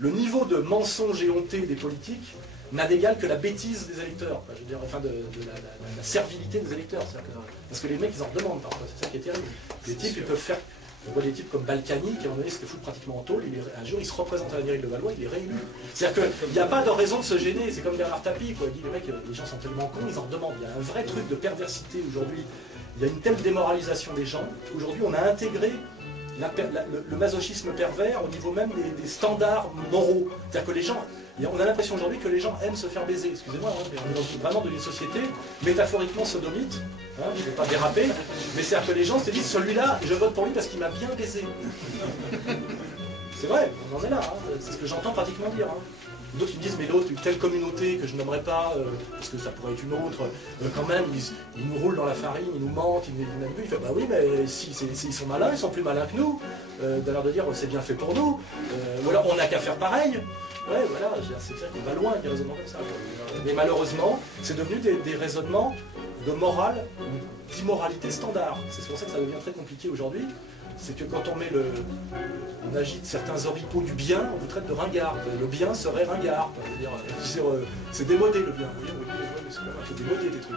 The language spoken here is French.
le niveau de mensonge éhonté des politiques n'a d'égal que la bêtise des électeurs, enfin, je veux dire, enfin la servilité des électeurs. Parce que les mecs, ils en demandent parfois, c'est ça qui est terrible. Les types, ils peuvent faire... On voit des types comme Balkany, qui à un moment donné s'était foutu pratiquement en tôle, un jour il se représente à la mairie de Levallois, il est réélu. C'est-à-dire qu'il n'y a pas de raison de se gêner, c'est comme Bernard Tapie, quoi. Il dit, les mecs, les gens sont tellement cons, ils en demandent. Il y a un vrai truc de perversité aujourd'hui, il y a une telle démoralisation des gens, qu'aujourd'hui on a intégré le masochisme pervers au niveau même des standards moraux. C'est-à-dire que les gens, on a l'impression aujourd'hui que les gens aiment se faire baiser. Excusez-moi, hein, mais on est vraiment dans une société métaphoriquement sodomite, hein, je ne vais pas déraper, mais c'est-à-dire que les gens se disent, celui-là, je vote pour lui parce qu'il m'a bien baisé. C'est vrai, on en est là, hein, c'est ce que j'entends pratiquement dire. Hein. D'autres qui me disent, mais l'autre, une telle communauté que je nommerai pas, parce que ça pourrait être une autre, quand même, ils nous roulent dans la farine, ils nous mentent, ils nous manipulent. Il fait, bah oui, mais si, ils sont malins, ils sont plus malins que nous, d'ailleurs de dire, c'est bien fait pour nous, ou alors on n'a qu'à faire pareil. Ouais, voilà, c'est clair qu'il va loin avec des raisonnements comme ça. Mais malheureusement, c'est devenu des raisonnements de morale, d'immoralité standard. C'est pour ça que ça devient très compliqué aujourd'hui. C'est que quand on agite certains oripeaux du bien, on vous traite de ringard. Le bien serait ringard. C'est démodé le bien. Oui, mais c'est démodé des trucs.